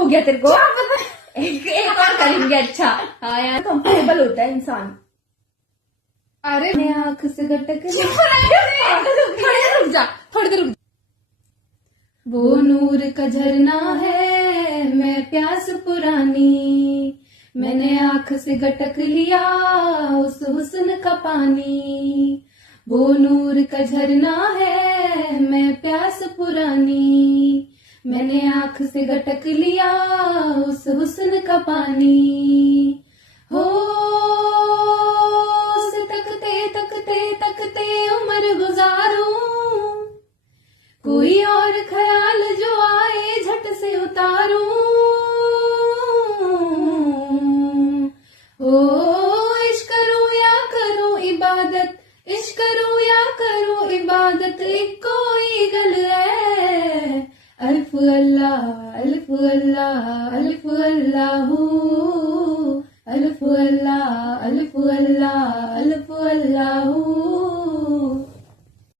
हो गया तेरे को? एक और करेंगे। अच्छा हाँ यार, कंफर्टेबल होता है इंसान। अरे मैं आंख से गटक थोड़ी देर रुक जा, थोड़ी देर रुक जा। वो नूर का झरना है, मैं प्यास पुरानी, मैंने आंख से गटक लिया उस हुस्न का पानी। वो नूर का झरना है, मैं प्यास पुरानी, मैंने आंख से गटक लिया उस हुस्न का पानी। हो उसे तकते तकते तकते उम्र गुजारूं, कोई और ख्याल जो आए झट से उतारूं। ओ इश्क करूं या करूं इबादत, इश्क करूं या करूं इबादत, एक कोई गल है। अल्फ अल्लाह अल्फ अल्लाह अल्फ अल्लाहू, अल्फ अल्लाह अल्फ अल्लाह अल्फ अल्लाहू।